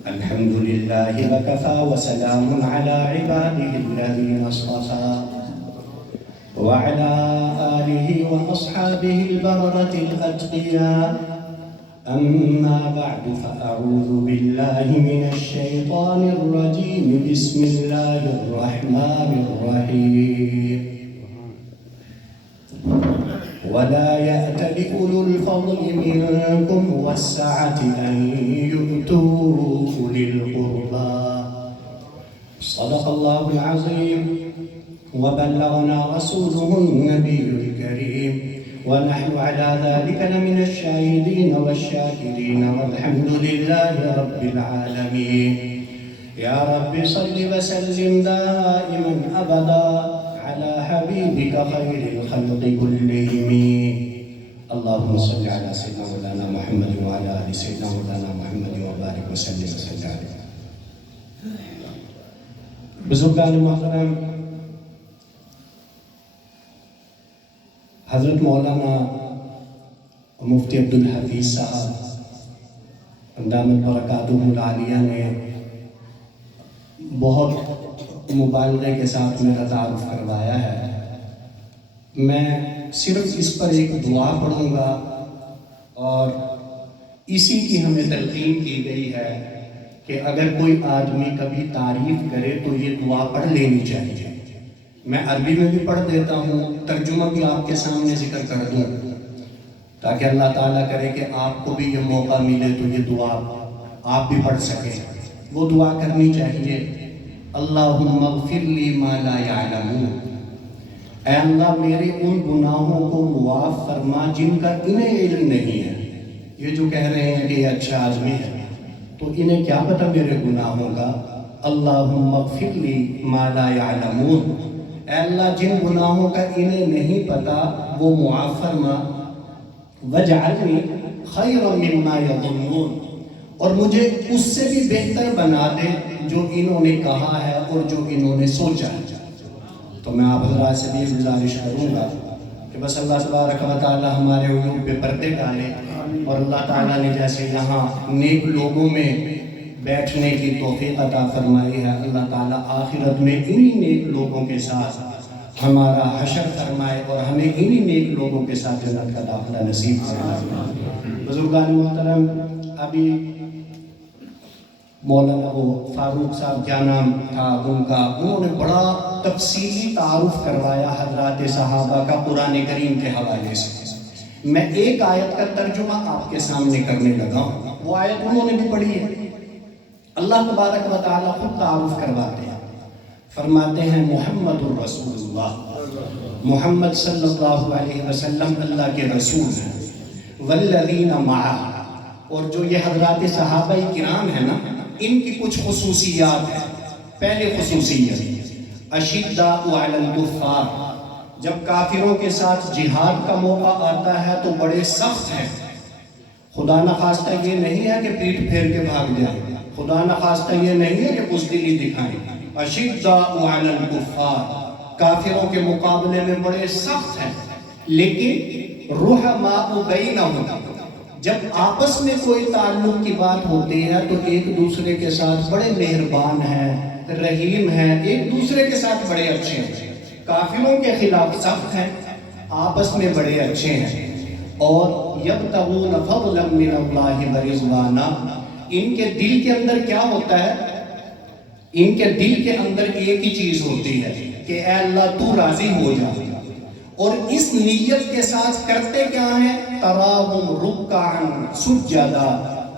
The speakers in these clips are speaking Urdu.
الحمد لله وكفى وسلام على عباده الذين اصطفى وعلى آله وأصحابه البررة الأتقياء. أما بعد فأعوذ بالله من الشيطان الرجيم. بسم الله الرحمن الرحيم. ولا يأتل أولو الفضل منكم والسعة أن يؤتوا أولي القربى. صدق الله العظيم وبلغنا رسوله النبي الكريم ونحن على ذلك لمن الشاهدين والشاكرين والحمد لله رب العالمين. يا رب صل وسلم دائما أبدا على حبيبك خير الخلق كلهم. اللهم صل على سيدنا مولانا محمد وعلى آل سيدنا مولانا محمد وبارك وسلم وسلم عليه. بزرگان محترم، حضرت مولانا مفتی عبدالحفیظ صاحب دامت برکاتہ العالیہ نے بہت مبالغے کے ساتھ میرا تعارف کروایا ہے. میں صرف اس پر ایک دعا پڑھوں گا اور اسی کی ہمیں تلقین کی گئی ہے کہ اگر کوئی آدمی کبھی تعریف کرے تو یہ دعا پڑھ لینی چاہیے. میں عربی میں بھی پڑھ دیتا ہوں، ترجمہ بھی آپ کے سامنے ذکر کر دوں تاکہ اللہ تعالیٰ کرے کہ آپ کو بھی یہ موقع ملے تو یہ دعا آپ بھی پڑھ سکیں. وہ دعا کرنی چاہیے: اللہم اغفر لی ما لا یعلمون. اے اللہ میرے ان گناہوں کو معاف فرما جن کا انہیں علم نہیں ہے. یہ جو کہہ رہے ہیں کہ یہ اچھا آدمی ہے تو انہیں کیا پتہ میرے گناہوں کا. اللہم اغفر لی ما لا یعلمون. اے اللہ جن گناہوں کا انہیں نہیں پتا وہ معاف فرما. وجعلنی خیرا مما یظنون. اور مجھے اس سے بھی بہتر بنا دے جو انہوں نے کہا ہے اور جو انہوں نے سوچا ہے. تو میں آپ حضرات سے بھی گزارش کروں گا کہ بس اللہ تبارک و تعالی ہمارے عیوب پہ پردے ڈالے اور اللہ تعالیٰ نے جیسے یہاں نیک لوگوں میں بیٹھنے کی توفیق عطا فرمائی ہے، اللہ تعالیٰ آخرت میں انہی نیک لوگوں کے ساتھ ہمارا حشر فرمائے اور ہمیں انہی نیک لوگوں کے ساتھ جنت کا داخلہ نصیب فرمائے. بزرگان محترم، ابھی مولانا فاروق صاحب کیا نام تھا ان کا، انہوں نے بڑا تفصیلی تعارف کروایا حضرات صحابہ کا قرآن کریم کے حوالے سے. میں ایک آیت کا ترجمہ آپ کے سامنے کرنے لگا ہوں. وہ آیت انہوں نے بھی پڑھی ہے. اللہ تبارک و تعالیٰ خود تعارف کرواتے ہیں، فرماتے ہیں محمد الرسول اللہ، محمد صلی اللہ علیہ وسلم اللہ کے رسول ہیں. والذین معہ، اور جو یہ حضرات صحابہ کرام ہیں نا، ان کی کچھ خصوصیات ہیں. پہلے خصوصیت اشداء علی الکفار، جب کافروں کے ساتھ جہاد کا موقع آتا ہے تو بڑے سخت ہیں. خدا نخواستہ یہ نہیں ہے کہ پیٹ پھیر کے بھاگ جائیں، خدا نخواستہ یہ نہیں ہے کہ بزدلی دکھائیں. اشداء علی الکفار، کافروں کے مقابلے میں بڑے سخت ہیں. لیکن رحماء بینہم، جب آپس میں کوئی تعلق کی بات ہوتی ہے تو ایک دوسرے کے ساتھ بڑے مہربان ہیں، رحیم ہیں، ایک دوسرے کے ساتھ بڑے اچھے ہیں. کافروں کے خلاف سخت ہیں، آپس میں بڑے اچھے ہیں. اور یبتغون فضلا من اللہ ورضوانا، ان کے دل کے اندر کیا ہوتا ہے؟ ان کے دل کے اندر ایک ہی چیز ہوتی ہے کہ اے اللہ تو راضی ہو جا. اور اس نیت کے ساتھ کرتے کیا ہیں؟ تراہم رکعا سجدا،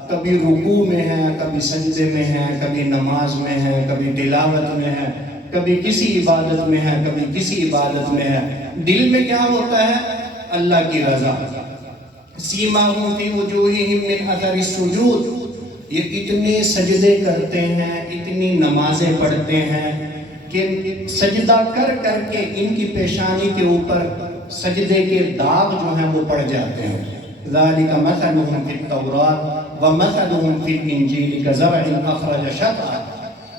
کبھی رکوع میں ہیں، کبھی سجدے میں ہیں، کبھی نماز میں ہیں، کبھی تلاوت میں ہیں، کبھی کسی عبادت میں ہیں، کبھی کسی عبادت میں ہے. دل میں کیا ہوتا ہے؟ اللہ کی رضا. سیماہم فی وجوہہم من اثر السجود، یہ اتنے سجدے کرتے ہیں، اتنی نمازیں پڑھتے ہیں کہ سجدہ کر کر کے ان کی پیشانی کے اوپر سجدے کے داغ جو ہیں وہ پڑ جاتے ہیں. ذالک مثلہم فی التوراۃ ومثلہم فی الانجیل کزرع اخرج شطأہ.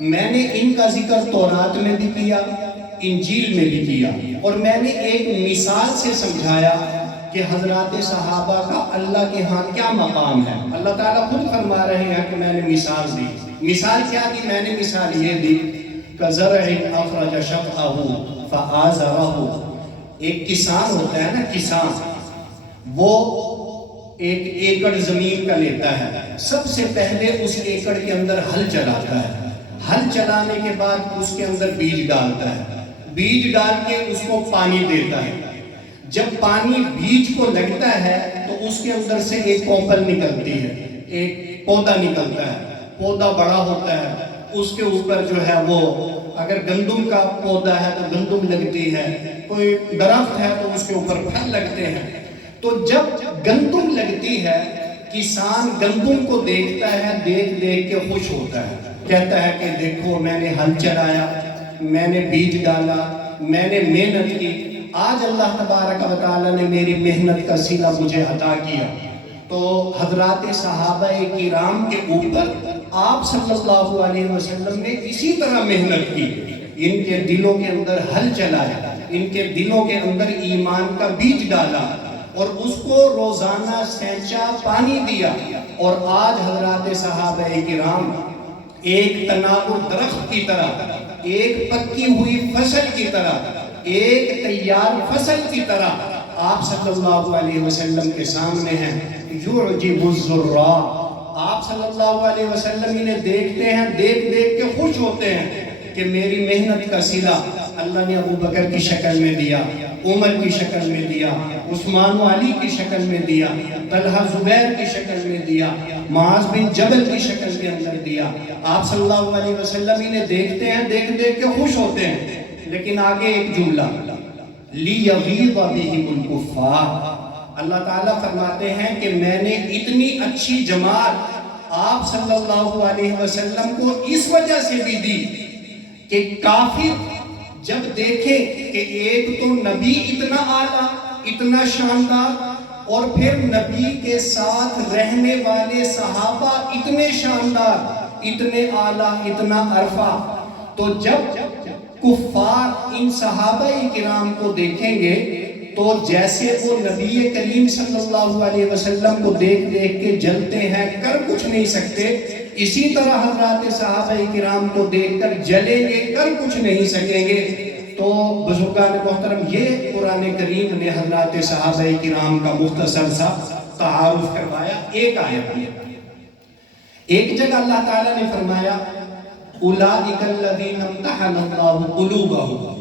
میں نے ان کا ذکر تورات میں بھی کیا، انجیل میں بھی کیا، اور میں نے ایک مثال سے سمجھایا کہ حضرات صحابہ کا اللہ کے ہاں کیا مقام ہے. اللہ تعالیٰ خود فرما رہے ہیں کہ میں نے مثال دی. مثال کیا دی؟ میں نے مثال یہ دی کزرع اخرج شطأہ فآزرہ. ایک کسان ہوتا ہے نا، کسان، وہ ایک ایکڑ زمین کا لیتا ہے، سب سے پہلے اس ایکڑ کے اندر ہل چلاتا ہے، ہل چلانے کے بعد اس کے اندر بیج ڈالتا ہے، بیج ڈال کے اس کو پانی دیتا ہے. جب پانی بیج کو لگتا ہے تو اس کے اندر سے ایک کوپل نکلتی ہے، ایک پودا نکلتا ہے، پودا بڑا ہوتا ہے، اس کے اوپر جو ہے وہ اگر گندم کا پودا ہے تو گندم لگتی ہے، کوئی درخت ہے تو اس کے اوپر پھل لگتے ہیں. تو جب گندم لگتی ہے، کسان گندم کو دیکھتا ہے، دیکھ دیکھ کے خوش ہوتا ہے، کہتا ہے کہ دیکھو میں نے ہل چلایا، میں نے بیج ڈالا، میں نے محنت کی، آج اللہ تبارک و تعالیٰ نے میری محنت کا صلہ مجھے عطا کیا. تو حضرات صحابہ کرام کے اوپر آپ صلی اللہ علیہ وسلم نے اسی طرح محنت کی، ان کے دلوں کے اندر ہل چلایا، ان کے دلوں کے اندر ایمان کا بیج ڈالا اور اس کو روزانہ سینچا، پانی دیا. اور آج حضرات صحابہ کرام ایک تناور درخت کی طرح، ایک پکی ہوئی فصل کی طرح، ایک تیار فصل کی طرح آپ صلی اللہ علیہ وسلم کے سامنے ہیں. یعجب الزراع، آپ صلی اللہ علیہ وسلم انہیں دیکھتے ہیں، دیکھ دیکھ کے خوش ہوتے ہیں کہ میری محنت کا صلہ اللہ نے ابو بکر کی شکل میں دیا، عمر کی شکل میں دیا، عثمان و علی کی شکل میں دیا، طلحہ زبیر کی شکل میں دیا، معاذ بن جبل کی شکل کے اندر دیا. آپ صلی اللہ علیہ وسلم انہیں دیکھتے ہیں، دیکھ دیکھ کے خوش ہوتے ہیں. لیکن آگے ایک جملہ لِيَغِيظَ بِهِمُ الْكُفَّارِ، اللہ تعالیٰ فرماتے ہیں کہ میں نے اتنی اچھی جماعت آپ صلی اللہ علیہ وسلم کو اس وجہ سے بھی دی کہ کافر جب دیکھیں کہ ایک تو نبی اتنا اعلیٰ، اتنا شاندار، اور پھر نبی کے ساتھ رہنے والے صحابہ اتنے شاندار، اتنے اعلیٰ، اتنا عرفہ، تو جب کفار ان صحابہ کرام کو دیکھیں گے تو جیسے وہ نبی کریم صلی اللہ علیہ وسلم کو دیکھ دیکھ کے جلتے ہیں، کر کچھ نہیں سکتے، اسی طرح حضرات صحابہ کرام کو دیکھ کر جلیں گے، کر کچھ نہیں سکیں گے. تو بزرگان محترم، یہ قرآن کریم نے حضرات صحابہ کرام کا مختصر سا تعارف کروایا ایک آیت میں. ایک جگہ اللہ تعالیٰ نے فرمایا اولئک الذین امتحن اللہ قلوبہم،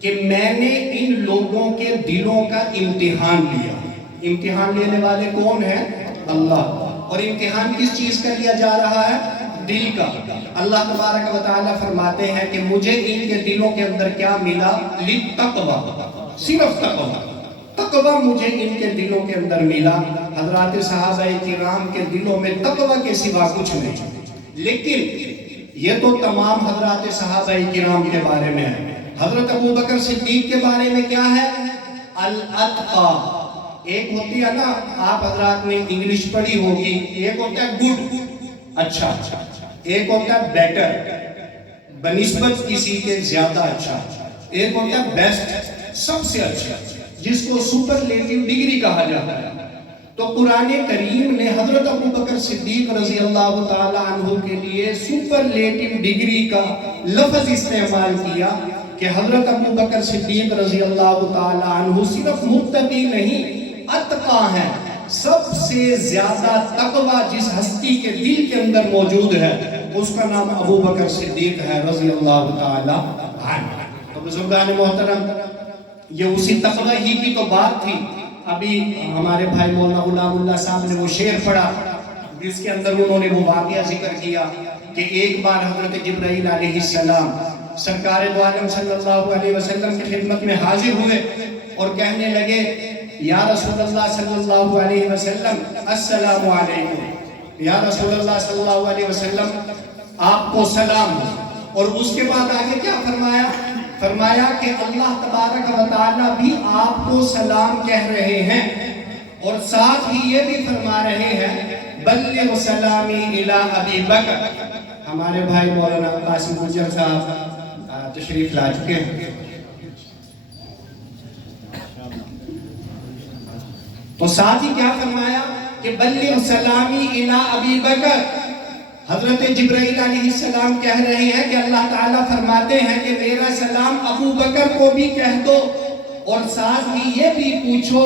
کہ میں نے ان لوگوں کے دلوں کا امتحان لیا. امتحان لینے والے کون ہیں؟ اللہ. اور امتحان کس چیز کا لیا جا رہا ہے؟ دل کا. اللہ تبارک و تعالیٰ فرماتے ہیں کہ مجھے ان کے دلوں کے اندر کیا ملا؟ لِلتَّقْوَى، صرف تقوی مجھے ان کے دلوں کے اندر ملا. حضرات صحابہ کرام کے دلوں میں تقوی کے سوا کچھ نہیں. لیکن یہ تو تمام حضرات صحابہ کرام کے بارے میں ہے. حضرت ابو بکر صدیق کے بارے میں کیا ہے؟ الاتقا. ایک ہوتی ہے نا، آپ حضرات نے انگلش پڑھی ہوگی، ایک ہوتا ہے گڈ، اچھا، ایک ہوتا ہے بیٹر، بنسبت کسی کے زیادہ اچھا، ایک ہوتا ہے بیسٹ، سب سے اچھا، جس کو سپرلیٹو ڈگری کہا جاتا ہے. تو قرآن کریم نے حضرت ابو بکر صدیق رضی اللہ تعالیٰ عنہ کے لیے سپرلیٹو ڈگری کا لفظ استعمال کیا کہ حضرت ابو بکر صدیق رضی اللہ تعالیٰ عنہ صرف متقی نہیں، اتقا ہیں. سب سے زیادہ تقوی جس ہستی کے دل کے اندر موجود ہے اس کا نام ابو بکر صدیق ہے رضی اللہ تعالیٰ عنہ. تو بزرگان محترم، یہ اسی تقوی ہی کی تو بات تھی. ابھی ہمارے بھائی مولانا غلام اللہ صاحب نے وہ شعر پڑھا جس کے اندر انہوں نے وہ واقعہ ذکر کیا کہ ایک بار حضرت جبرائیل علیہ السلام سرکار دو عالم صلی اللہ علیہ وسلم کی خدمت میں حاضر ہوئے اور کہنے لگے یا رسول اللہ صلی اللہ علیہ وسلم السلام علیکم، یا رسول اللہ صلی اللہ علیہ وسلم آپ کو سلام. اور اس کے بعد آگے کیا فرمایا کہ اللہ تبارک و تعالیٰ بھی آپ کو سلام کہہ رہے ہیں اور ساتھ ہی یہ بھی فرما رہے ہیں بلغ سلامی الی ابی بکر. ہمارے بھائی مولانا قاسم گجر صاحب تشریف لا چکے ہیں. تو ساتھ ہی کیا فرمایا کہ بلغ سلامی الی ابی بکر، حضرت جبرائیل علیہ السلام کہہ رہے ہیں کہ اللہ تعالیٰ فرماتے ہیں کہ میرا سلام ابو بکر کو بھی کہہ دو، اور ساتھ ہی یہ بھی پوچھو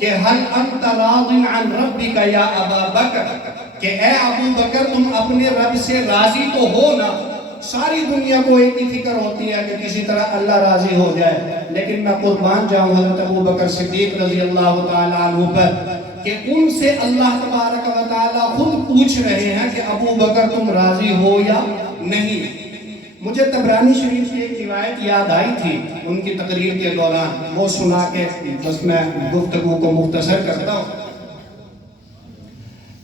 کہ هل انت راض عن ربک یا ابا بکر، کہ اے ابو بکر تم اپنے رب سے راضی تو ہو نا۔ ساری دنیا کو ایک ہی فکر ہوتی ہے کہ کسی طرح اللہ راضی ہو جائے، لیکن میں قربان جاؤں حضرت ابو بکر صدیق رضی اللہ تعالیٰ عنہ پر کہ ان سے اللہ تبارک و تعالیٰ خود پوچھ رہے ہیں کہ ابو بکر تم راضی ہو یا نہیں۔ مجھے طبرانی شریف کی ایک روایت یاد آئی تھی ان کی تقریر کے دوران، وہ سنا کے بس میں گفتگو کو مختصر کرتا ہوں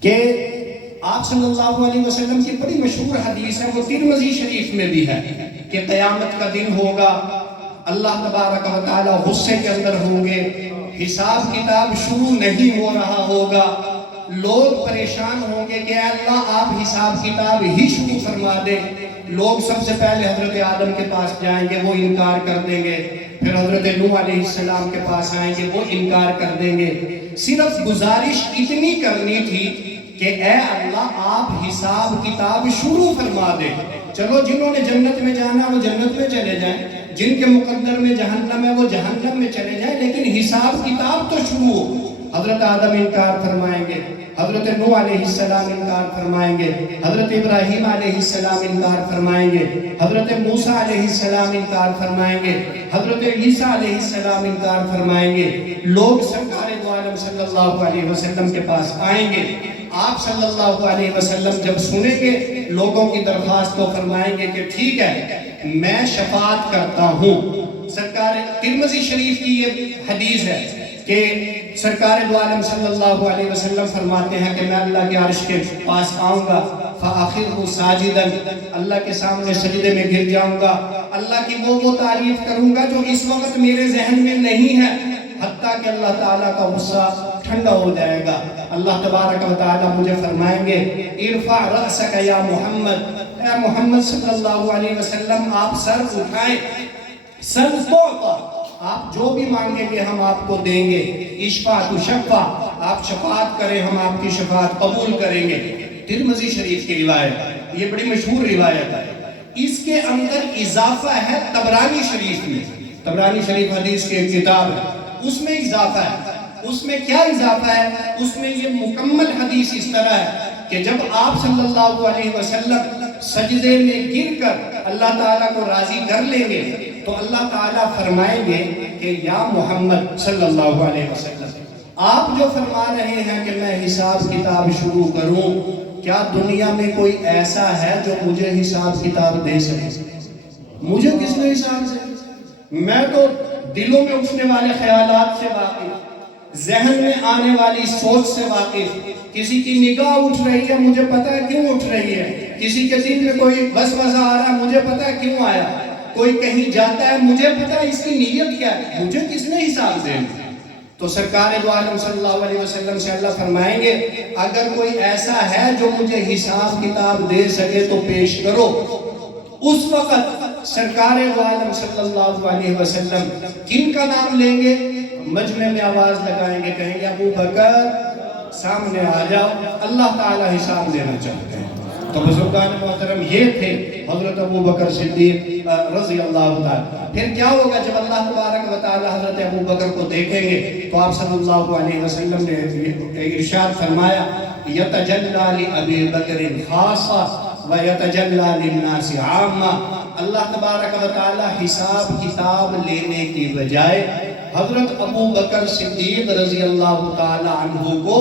کہ آپ صلی اللہ علیہ وسلم کی بڑی مشہور حدیث ہے، وہ ترمذی شریف میں بھی ہے کہ قیامت کا دن ہوگا، اللہ تبارک و تعالیٰ غصے کے اندر ہوں گے، حساب کتاب شروع نہیں ہو رہا ہوگا، لوگ پریشان ہوں گے کہ اے اللہ آپ حساب کتاب ہی شروع فرما دیں۔ لوگ سب سے پہلے حضرت آدم کے پاس جائیں گے، وہ انکار کر دیں گے، پھر حضرت نوح علیہ السلام کے پاس آئیں گے، وہ انکار کر دیں گے۔ صرف گزارش اتنی کرنی تھی کہ اے اللہ آپ حساب کتاب شروع فرما دیں، چلو جنہوں نے جنت میں جانا وہ جنت میں چلے جائیں، جن کے مقدر میں جہنم ہے وہ جہنم میں چلے جائیں، لیکن حساب کتاب تو شروع ہو۔ حضرت آدم انکار فرمائیں گے، حضرت نوح علیہ السلام انکار فرمائیں گے، حضرت ابراہیم علیہ السلام انکار فرمائیں گے، حضرت موسیٰ علیہ السلام انکار فرمائیں گے، حضرت عیسیٰ علیہ السلام انکار فرمائیں گے۔ لوگ سرکار دو عالم صلی اللہ علیہ وسلم کے پاس آئیں گے، آپ صلی اللہ علیہ وسلم جب سنیں گے لوگوں کی درخواست کو فرمائیں گے کہ ٹھیک ہے میں شفاعت کرتا ہوں۔ سرکار ترمذی شریف کی یہ حدیث ہے کہ سرکار دو عالم صلی اللہ علیہ وسلم فرماتے ہیں کہ میں اللہ کے عرش کے پاس آؤں گا، فَأَخِرُّ سَاجِدًا، اللہ کے سامنے سجدے میں گر جاؤں گا، اللہ کی وہ تعریف کروں گا جو اس وقت میرے ذہن میں نہیں ہے، حتیٰ کہ اللہ تعالیٰ کا غصہ ٹھنڈا ہو جائے گا۔ اللہ تبارک و تعالیٰ مجھے فرمائیں گے ارفع رأسک یا محمد، اے محمد صلی اللہ علیہ وسلم آپ سر اٹھائیں، سر توقع، آپ جو بھی مانگیں گے ہم آپ کو دیں گے، اشفع تشفع، آپ شفاعت کریں ہم آپ کی شفاعت قبول کریں گے۔ ترمذی شریف کی روایت، یہ بڑی مشہور روایت ہے، اس کے اندر اضافہ ہے طبرانی شریف میں، طبرانی شریف حدیث کی ایک کتاب ہے، اس میں اضافہ ہے۔ اس میں کیا اضافہ ہے؟ اس میں یہ مکمل حدیث اس طرح ہے کہ جب آپ صلی اللہ علیہ وسلم سجدے میں گر کر اللہ تعالیٰ کو راضی کر لیں گے تو اللہ تعالیٰ فرمائیں گے کہ یا محمد صلی اللہ علیہ وسلم آپ جو فرما رہے ہیں کہ میں حساب کتاب شروع کروں، کیا دنیا میں کوئی ایسا ہے جو مجھے حساب کتاب دے سکے؟ مجھے کس نے حساب سے؟ میں تو دلوں میں اٹھنے والے خیالات سے واقف، ذہن میں آنے والی سوچ سے واقف، کسی کی نگاہ اٹھ رہی ہے مجھے پتا ہے کیوں اٹھ رہی ہے، کسی کے دل میں کوئی وسوسہ آ رہا ہے مجھے پتا ہے کیوں آیا، کوئی کہیں جاتا ہے مجھے پتا ہے اس کی نیت کیا ہے، مجھے کس نے حساب دینا؟ تو سرکار دو عالم صلی اللہ علیہ وسلم سے اللہ فرمائیں گے اگر کوئی ایسا ہے جو مجھے حساب کتاب دے سکے تو پیش کرو۔ اس وقت سرکار دو عالم صلی اللہ علیہ وسلم کن کا نام لیں گے؟ مجمع میں آواز لگائیں گے، کہیں گے ابو بکر سامنے آ جاؤ، اللہ تعالیٰ حساب لینا چاہتے ہیں۔ تو بزرگان محترم یہ تھے حضرت ابو بکر صدیق رضی اللہ تعالیٰ۔ پھر کیا ہوگا جب اللہ تبارک و تعالیٰ حضرت ابو بکر کو دیکھیں گے تو آپ صلی اللہ علیہ وسلم نے ارشاد فرمایا یتجلی لأبی بکر خاصہ ویتجلی للناس عامہ۔ اللہ تبارک و تعالیٰ حساب کتاب لینے کی بجائے حضرت ابو بکر صدیق رضی اللہ تعالیٰ عنہ کو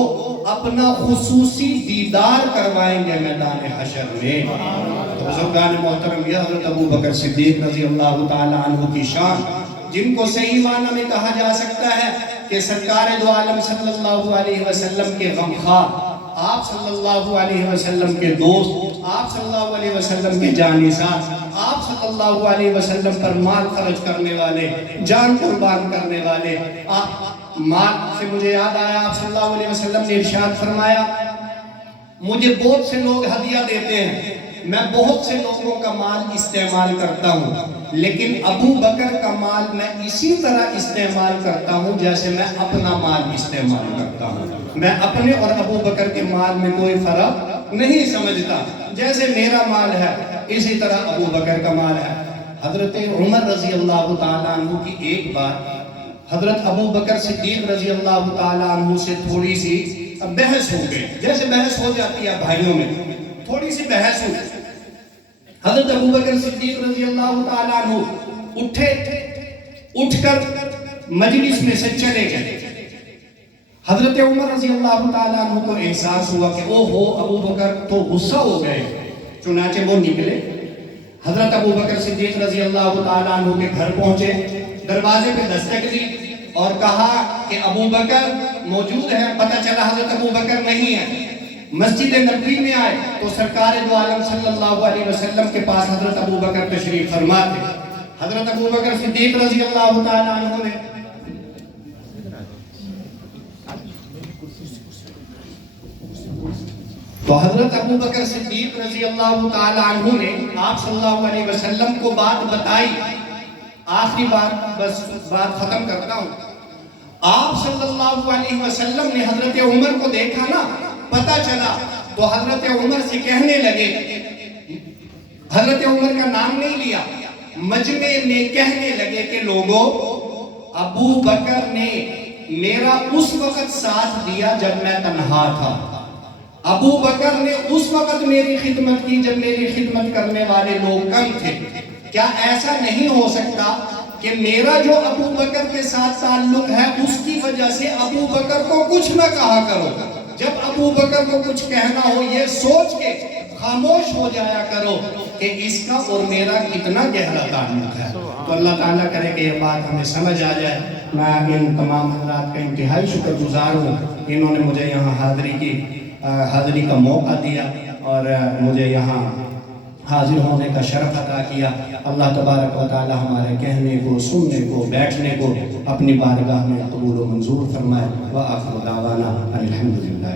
اپنا خصوصی دیدار کروائیں گے میدان حشر میں۔ تو بزرگان محترم یہ حضرت ابو بکر صدیق رضی اللہ تعالیٰ عنہ کی شان، جن کو صحیح معنی میں کہا جا سکتا ہے کہ سرکار دو عالم صلی اللہ علیہ وسلم کے غمخوار، آپ صلی اللہ علیہ وسلم کے دوست، آپ صلی اللہ علیہ وسلم کے جانثار، آپ صلی اللہ علیہ وسلم پر مال خرچ کرنے والے، جان قربان کرنے والے۔ مال سے مجھے یاد آیا آپ صلی اللہ علیہ وسلم نے ارشاد فرمایا مجھے بہت سے لوگ ہدیہ دیتے ہیں، میں بہت سے لوگوں کا مال استعمال کرتا ہوں، لیکن ابو بکر کا مال میں اسی طرح استعمال کرتا ہوں جیسے میں اپنا مال استعمال کرتا ہوں، میں اپنے اور ابو بکر کے مال میں کوئی فرق نہیں سمجھتا، جیسے میرا مال ہے اسی طرح ابو بکر کا مال ہے۔ حضرت عمر رضی اللہ تعالیٰ عنہ کی ایک بار حضرت ابو بکر صدیق رضی اللہ تعالیٰ عنہ سے تھوڑی سی بحث ہو گئی، جیسے بحث ہو جاتی ہے بھائیوں میں، تھوڑی سی بحث ہو گئی۔ حضرت ابو بکر صدیق رضی اللہ تعالیٰ عنہ اٹھ کر مجلس میں سے چلے گئے۔ حضرت عمر رضی اللہ تعالیٰ عنہ کو احساس ہوا کہ او ہو ابو بکر تو غصہ ہو گئے، چنانچہ وہ نکلے۔ حضرت ابو بکر صدیق رضی اللہ تعالیٰ عنہ کے گھر پہنچے، دروازے پہ دستک دی اور کہا کہ ابو بکر موجود ہے۔ پتہ چلا حضرت ابو بکر نہیں ہے۔ مسجد نبوی میں آئے تو سرکار دو عالم صلی اللہ علیہ وسلم کے پاس حضرت ابو بکر تشریف فرما تھے۔ حضرت ابو بکر صدیق رضی اللہ تعالیٰ عنہ نے تو حضرت ابو بکر صدیق رضی اللہ تعالیٰ عنہ نے آپ صلی اللہ علیہ وسلم کو بات بتائی۔ آخری بات، بس بات ختم کرتا ہوں۔ آپ صلی اللہ علیہ وسلم نے حضرت عمر کو دیکھا نا، پتہ چلا تو حضرت عمر سے کہنے لگے، حضرت عمر کا نام نہیں لیا، مجمع میں کہنے لگے کہ لوگوں، ابو بکر نے میرا اس وقت ساتھ دیا جب میں تنہا تھا، ابو بکر نے اس وقت میری خدمت کی جب میری خدمت کرنے والے لوگ کم تھے۔ کیا ایسا نہیں ہو سکتا کہ میرا جو ابو بکر کے ساتھ تعلق ہے اس کی وجہ سے ابو بکر کو کچھ نہ کہا کرو؟ جب ابو بکر کو کچھ کہنا ہو یہ سوچ کے خاموش ہو جایا کرو کہ اس کا اور میرا کتنا گہرا تعلق ہے۔ تو اللہ تعالیٰ کرے کہ یہ بات ہمیں سمجھ آ جائے۔ میں ان تمام حضرات کا انتہائی شکر گزار ہوں، انہوں نے مجھے یہاں حاضری کا موقع دیا اور مجھے یہاں حاضر ہونے کا شرف عطا کیا۔ اللہ تبارک و تعالی ہمارے کہنے کو، سننے کو، بیٹھنے کو اپنی بارگاہ میں قبول و منظور فرمائے۔ وآخر دعوانا الحمدللہ۔